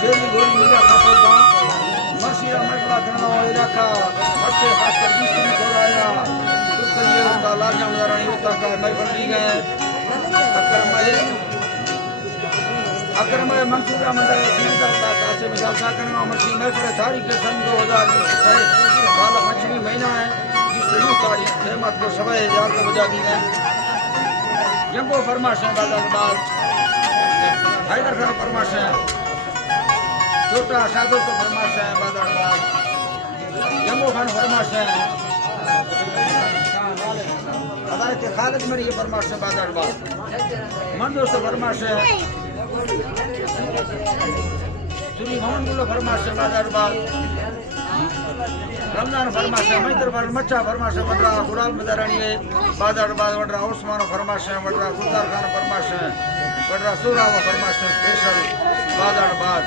शेरी गोरी मिला खातो का मसीहा मरला करना हो इलाका अच्छे खासकर दूसरी खोराया तो करिए उसका लाजम जरानी होता का मैं बंदी गए अकरम मंसूरा मंदिर सीधा का से मिसाल सा करना मसीह में पर तारीख सन 2026 साल 5वें महीना है जिस 9 तारीख रहमत को सवाए हजार को बजा दी गए जंगो फरमाश है बाद हैदर खान फरमाश है छोटा साधु को फरमाश है बाद जंगो खान फरमाश है अदालत खालिद मेरी ये फरमाश है बाद मंदो से फरमाश है सुनी मोहन फरमाश है बाद रमजान फरमाश है मैत्र फर मच्छा फरमाश है वडरा गुलाल मदरानी है बाद वडरा उस्मान फरमाश है वडरा गुलजार खान फरमाश है वडरा सूरा फरमाश है स्पेशल बाद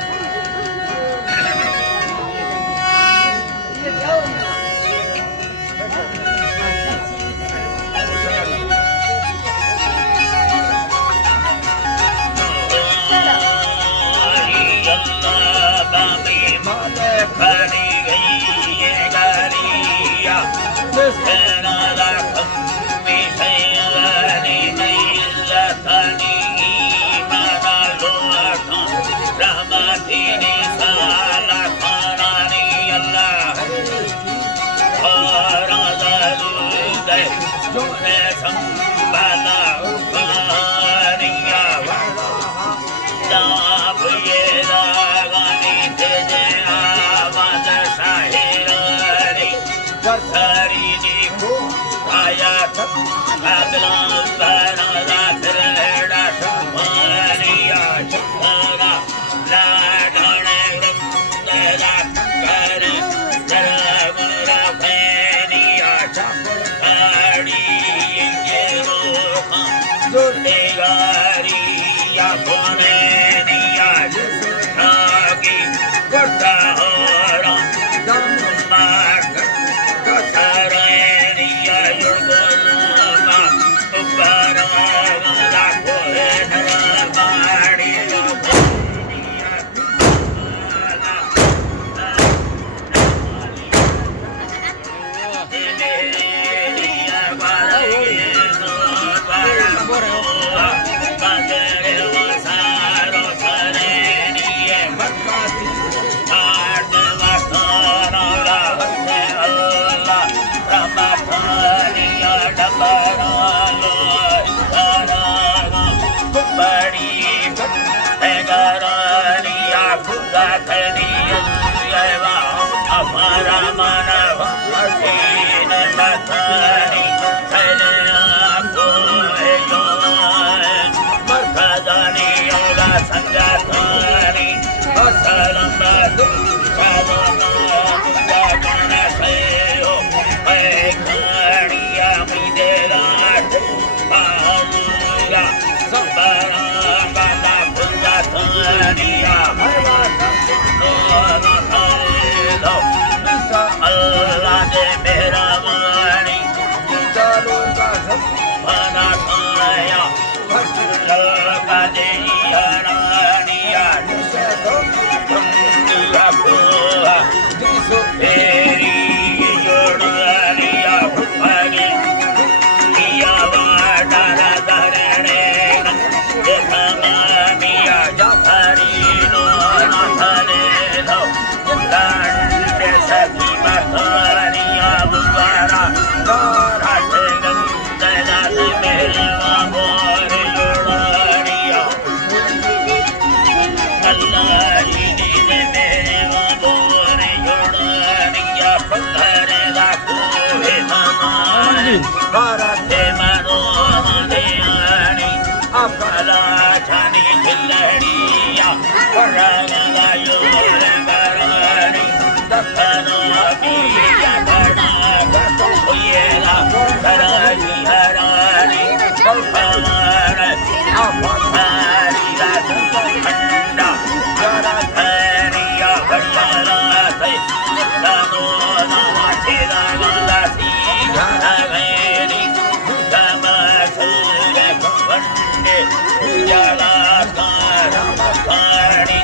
Jala Kara Makari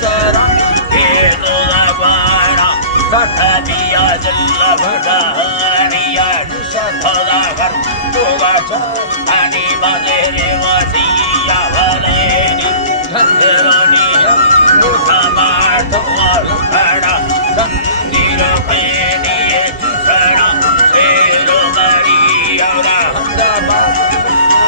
Sara Bakadiya Jalla Badahaniya Nishatalagar Tugacha Ani Badere Vasiya Valeni Gandharaniya Muthamata Valukada Sandira Peni Jisana Sero Mariya Rahandaba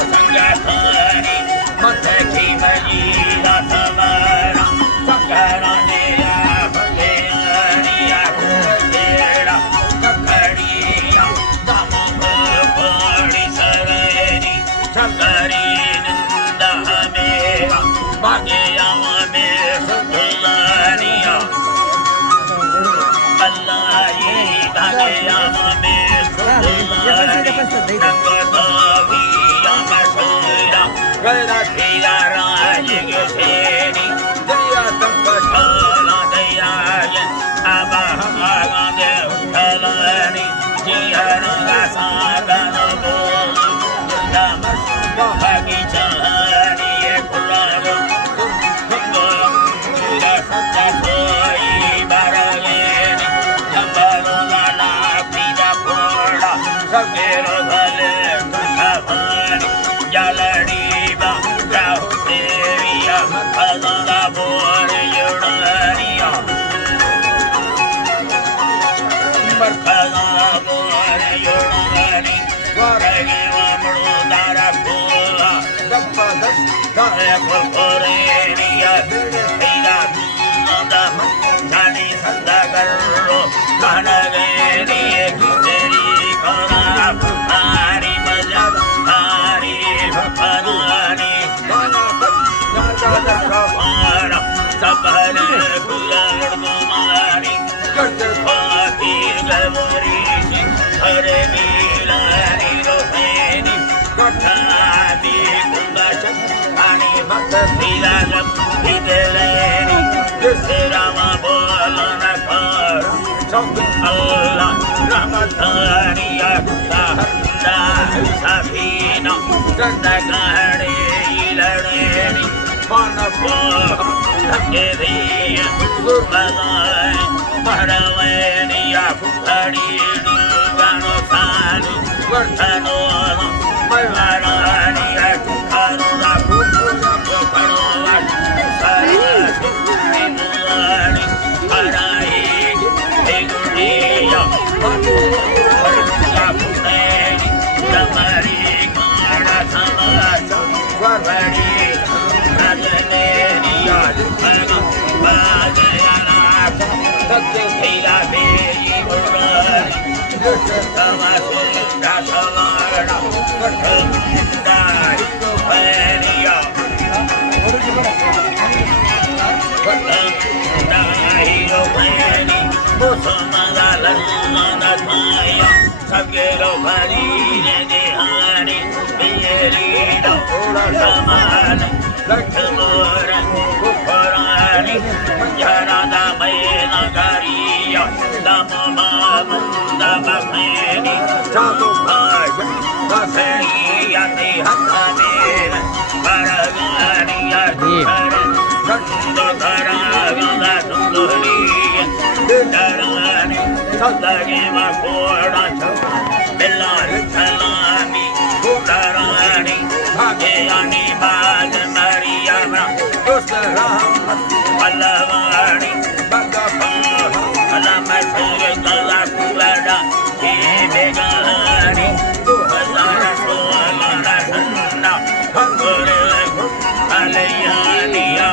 Sangatani Mataki Majida Samara Sangaraniya Bhagayaniya Kudera Kakariya Damabhapadi Sareni Chakari Nindahameva Bhagayamame Sudhulaniya Allahi Bhagayamame Sudhulani Nangadaviya Masura Gada Kiyara Yigaseni Daya Tampatala Dayayan Abahagande Uttalani Jiyana Gasagana Bolu Namas Bahagi Chahani Ekulago Kungolam Kula Satatoi Baraleni Jambalula Lapida Pura Sagero Vale Savani Jaladiba Rahuteria Makazanga Bore Yudaniya Markazanga Bore Yudani Varagi Vamudara Kula Dabbadas Daya Kulpureniya Hida Nanda Jani Sandagaru Kanageni Ekuteri Kara Hari Majab Hari Bhapanani Nana Sabhane Kulardumari Pati Gavurishi Hare Milani Roheni Kathadi Kundashan Ani Bhakta Vilalam Videleni Yusirama Bolana Kara Sabhi Allah Ramadhaniya Sahanda Safina Sandakari Iladeni Manapur Takiriya Gurmalai Maharavaniya Kukhari Ganosani Vartanola Marvaraniya Kukharula Kukura Kukharula Sarati Nidulani Harai Heguriya Vartaniya Kukhari Damari Kara Samasa Varvari Rajaneriya Dukana Vajayana Satyahila Deyi Murari Yushatama Sunda Savara Vatamunda Hidupaniya Vatamunda Hidupani Musamada Lalana Thaya Sagero Bharine Dehani Viyerida Ura Samana Lakhamura Kuparani Manjarada Maina Gariya Damama Munda Bhakeni Chadu Bhaja Bhakeniya Nihatanera Bharagariya Dukhara Chanda Dharagala Sunduriya Dharani Sadagi Makura Bellari Salami Kudarani Bhagayani Bhag Mariyama Dusrahammat Palavani Bhagapaha Alamasaya Kalakulada Hibegani Tuhazara Sualara Sanda Bhagurelaku Alayaniya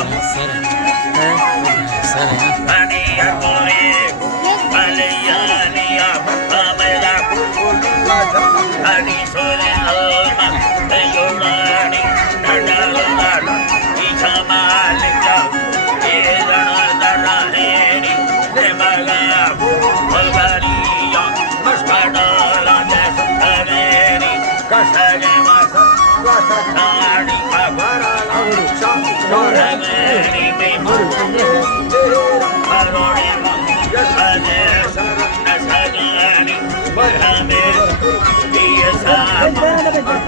Maniya Koreku Alayaniya Bhakamelaku Ani Sore Alma Tayurani Nadalana Ichamalika Edana Daraheni Demagabu Bulgaria Maskadala Desantareni Kasagimasa Vasatani Avarala Shoragani Mimurani Arorima Yasane Nasagani Varhame Yasama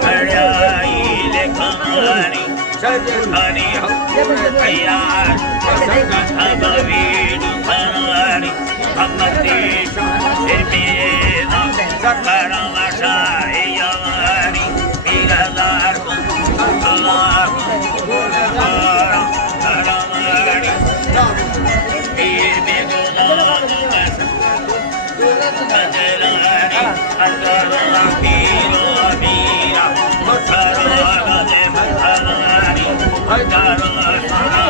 Maryai Lekamani Sajani Hayar Sangathabavidu Parani Amati સજરાણી અંતર પીરો મીરા મથરા નદે મથરાણી હજારો સોના